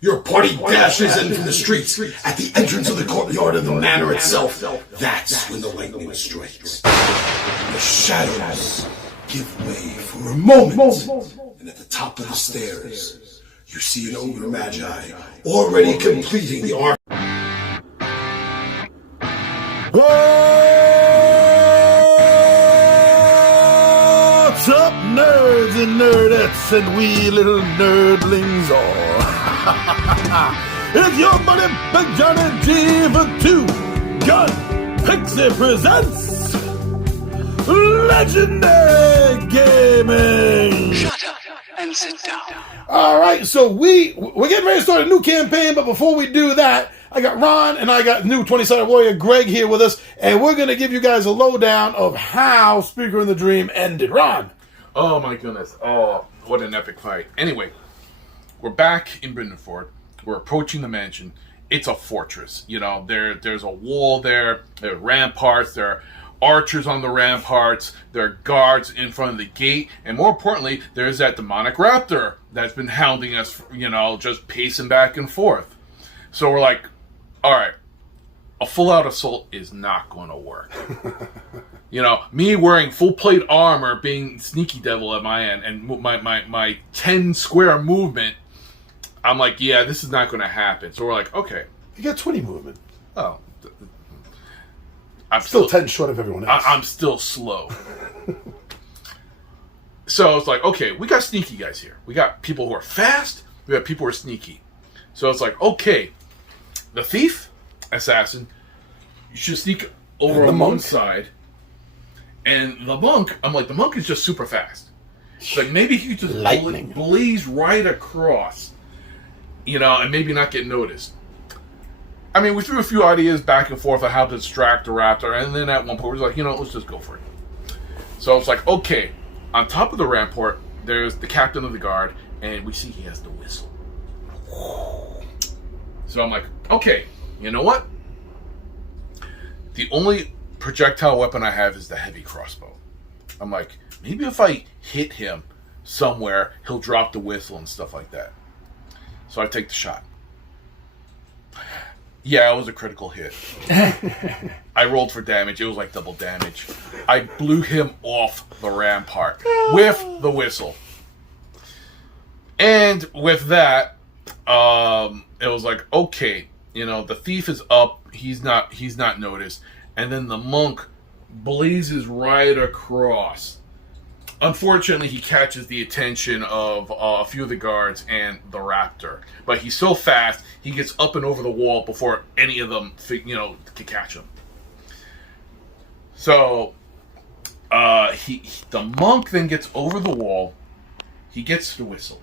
Your party dashes in from the streets at the entrance of the courtyard of the manor itself. That's when the lightning strikes. The shadows give way for a moment. And at the top of the stairs, you see an ogre magi already completing the arc. What's up, nerds and nerdettes and wee little nerdlings all? It's your buddy Big Johnny G for Two Gun Pixie presents Legendary Gaming. Shut up and sit down. All right, so we're getting ready to start a new campaign, but before we do that, I got Ron and I got new 20-sided warrior Greg here with us, and we're going to give you guys a lowdown of how Speaker in the Dream ended. Ron. Oh my goodness. Oh, what an epic fight. Anyway, we're back in Brindleford. We're approaching the mansion. It's a fortress. You know, there's a wall there. There are ramparts. There are archers on the ramparts. There are guards in front of the gate. And more importantly, there's that demonic raptor that's been hounding us, you know, just pacing back and forth. So we're like, all right, a full-out assault is not going to work. You know, me wearing full-plate armor, being sneaky devil at my end, and my 10-square movement, I'm like, yeah, this is not going to happen. So we're like, okay. You got 20 movement. Oh. I'm still 10 short of everyone else. I'm still slow. So it's like, okay, we got sneaky guys here. We got people who are fast. We got people who are sneaky. So it's like, okay, the thief, assassin, you should sneak over on one side. And the monk, I'm like, the monk is just super fast. It's like, maybe he could just blaze right across, you know, and maybe not get noticed. I mean, we threw a few ideas back and forth on how to distract the raptor, and then at one point we was like, you know, let's just go for it. So it's like, okay, on top of the rampart, there's the captain of the guard, and we see he has the whistle. So I'm like, okay, you know what? The only projectile weapon I have is the heavy crossbow. I'm like, maybe if I hit him somewhere, he'll drop the whistle and stuff like that. So I take the shot. Yeah, it was a critical hit. I rolled for damage. It was like double damage. I blew him off the rampart with the whistle. And with that, it was like, okay, you know, the thief is up. He's not noticed. And then the monk blazes right across. Unfortunately, he catches the attention of a few of the guards and the raptor. But he's so fast, he gets up and over the wall before any of them, you know, can catch him. So, the monk then gets over the wall. He gets the whistle.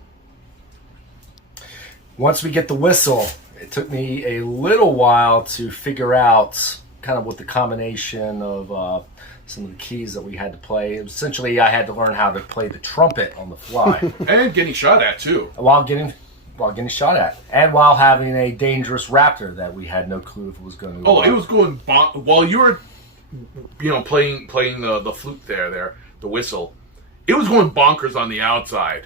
Once we get the whistle, it took me a little while to figure out kind of what the combination of some of the keys that we had to play. Essentially, I had to learn how to play the trumpet on the fly. And getting shot at, too. While getting shot at. And while having a dangerous raptor that we had no clue if it was going to go. Oh, it was going... While you were, you know, playing the flute there, the whistle, it was going bonkers on the outside.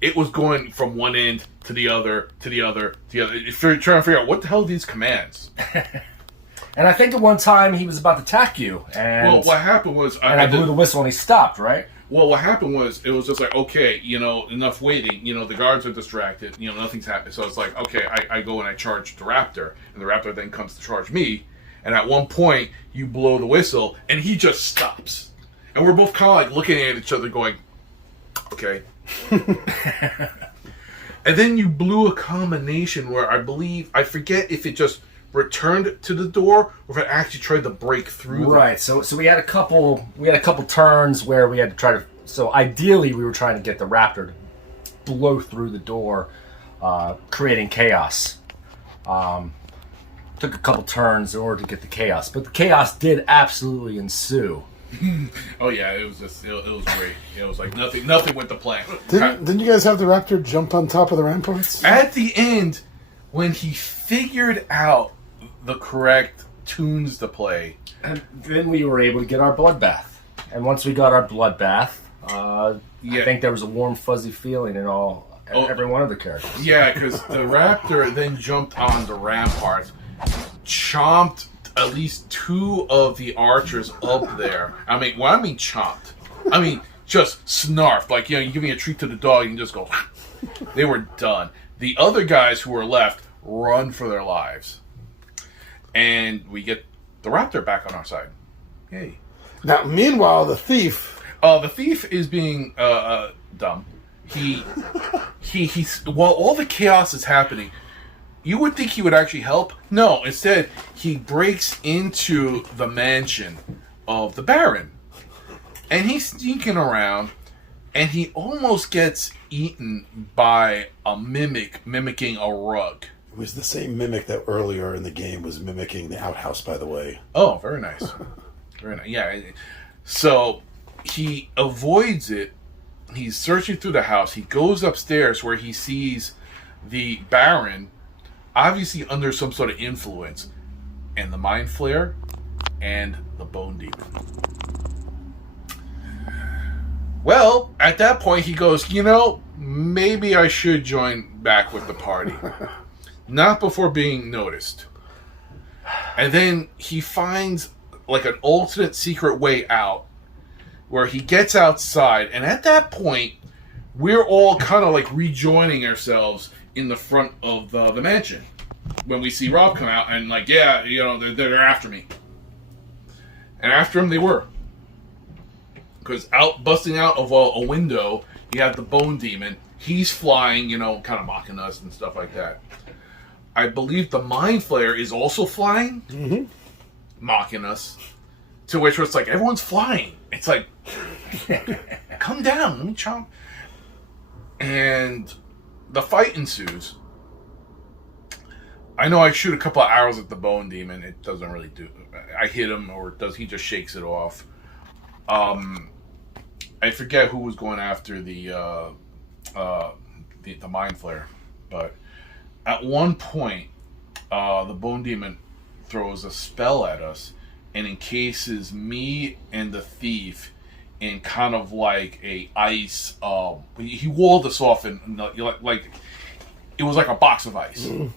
It was going from one end to the other, to the other, to the other. If you're trying to figure out, what the hell are these commands? And I think at one time he was about to attack you. And well, what happened was... I blew the whistle and he stopped, right? Well, what happened was, it was just like, okay, you know, enough waiting. You know, the guards are distracted. You know, nothing's happening. So it's like, okay, I go and I charge the raptor. And the raptor then comes to charge me. And at one point, you blow the whistle, and he just stops. And we're both kind of like looking at each other going, okay. And then you blew a combination where I forget if it just returned to the door or if it actually tried to break through. Right. So we had a couple turns where we had to try to. So ideally, we were trying to get the raptor to blow through the door, creating chaos. Took a couple turns in order to get the chaos, but the chaos did absolutely ensue. Oh yeah, it was great. It was like nothing went to plan. Didn't you guys have the raptor jump on top of the ramparts? At the end, when he figured out the correct tunes to play, and then we were able to get our bloodbath. And once we got our bloodbath, I think there was a warm, fuzzy feeling in all every one of the characters. Yeah, because the raptor then jumped on the rampart, chomped at least 2 of the archers up there. I mean, when I mean chomped, I mean just snarfed. Like, you give me a treat to the dog, you can just go. They were done. The other guys who were left run for their lives. And we get the raptor back on our side. Yay. Now, meanwhile, the thief. The thief is being dumb. He's while all the chaos is happening, you would think he would actually help. No, instead he breaks into the mansion of the Baron, and he's sneaking around, and he almost gets eaten by a mimicking a rug. It was the same mimic that earlier in the game was mimicking the outhouse, by the way. Oh, very nice. Very nice. Yeah. So he avoids it. He's searching through the house. He goes upstairs where he sees the Baron, obviously under some sort of influence, and the Mind Flayer and the Bone Demon. Well, at that point he goes, maybe I should join back with the party. Not before being noticed. And then he finds like an alternate secret way out where he gets outside, and at that point we're all kind of like rejoining ourselves in the front of the mansion when we see Rob come out and like, yeah, they're after me. And after him they were, because busting out of a window you have the Bone Demon. He's flying, kind of mocking us and stuff like that. I believe the Mind Flayer is also flying, mocking us. To which it's like, everyone's flying. It's like, come down, let me chomp. And the fight ensues. I know I shoot a couple of arrows at the Bone Demon. It doesn't really do. I hit him, or he just shakes it off. I forget who was going after the Mind Flayer, but at one point, the Bone Demon throws a spell at us and encases me and the thief in kind of like a ice. He walled us off in like it was like a box of ice. A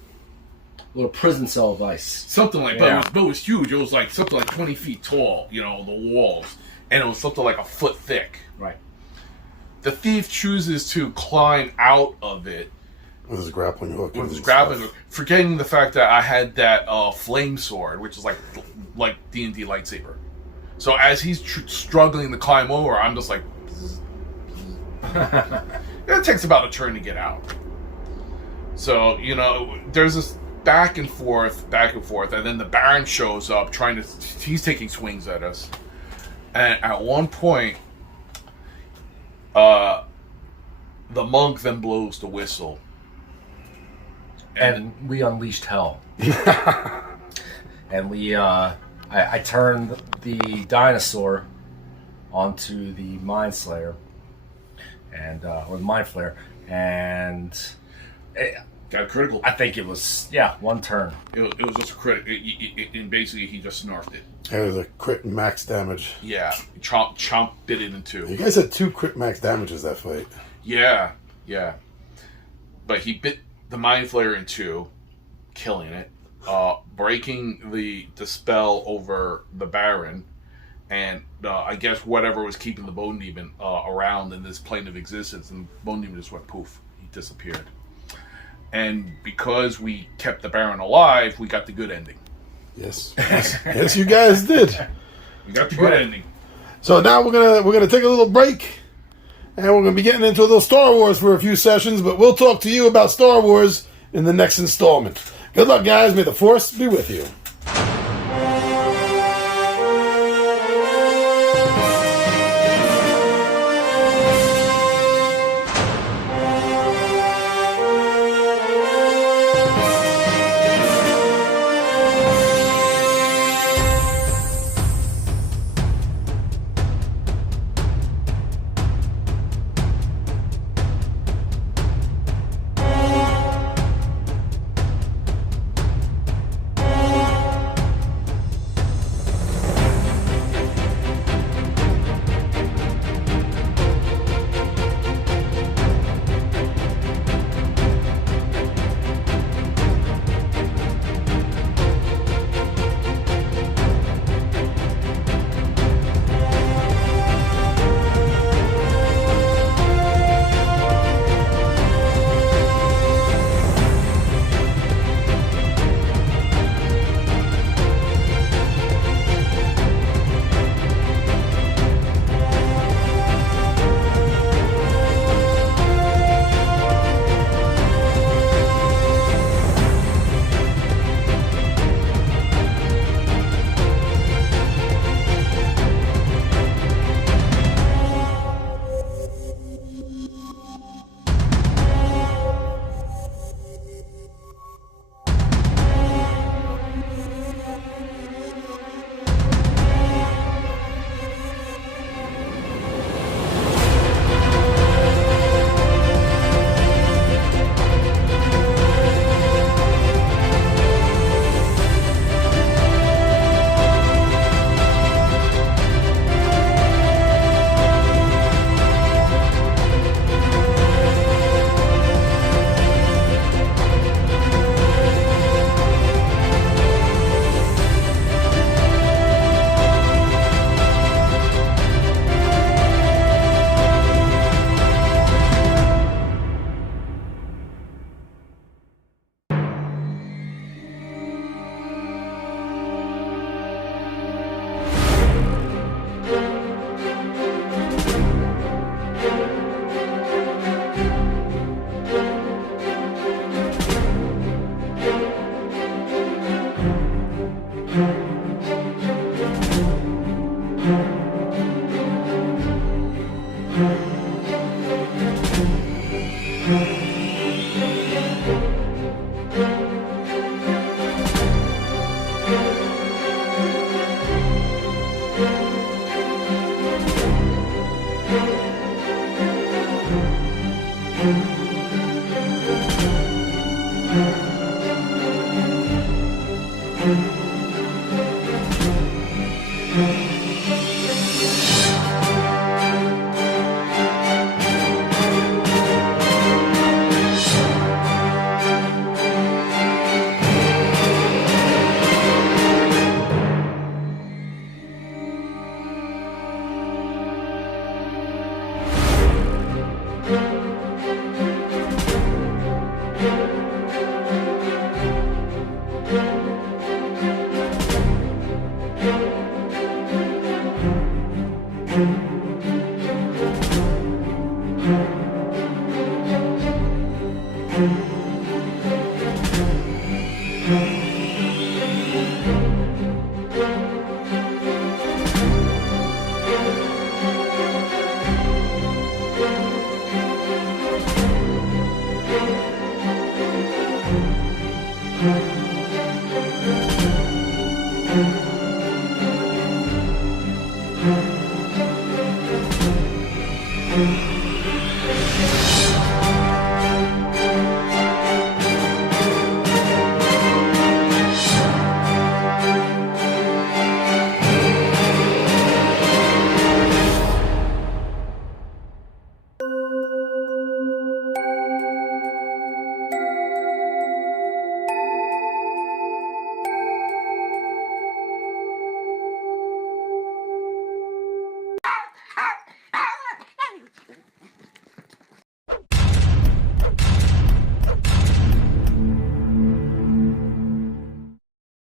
little prison cell of ice. Something like, yeah. But it was huge. It was like something like 20 feet tall, the walls. And it was something like a foot thick. Right. The thief chooses to climb out of it With his grappling hook. Forgetting the fact that I had that flame sword, which is like D&D lightsaber. So as he's struggling to climb over, I'm just like... It takes about a turn to get out. So, there's this back and forth, and then the Baron shows up he's taking swings at us. And at one point, the monk then blows the whistle. And we unleashed hell. And we, I turned the dinosaur onto the Mind Slayer, or the Mind Flayer, and got a critical. I think it was, one turn. It was just a crit. And basically, he just snarfed it. It was a crit max damage. Yeah, chomp bit it in two. You guys had 2 crit max damages that fight. Yeah. But he bit the Mind Flayer in 2, killing it, breaking the spell over the Baron, and I guess whatever was keeping the Bone Demon around in this plane of existence, and Bone Demon just went poof. He disappeared. And because we kept the Baron alive, we got the good ending. Yes, you guys did. We got the good ending. So now we're gonna take a little break, and we're gonna be getting into a little Star Wars for a few sessions. But we'll talk to you about Star Wars in the next installment. Good luck, guys. May the Force be with you. Thank you.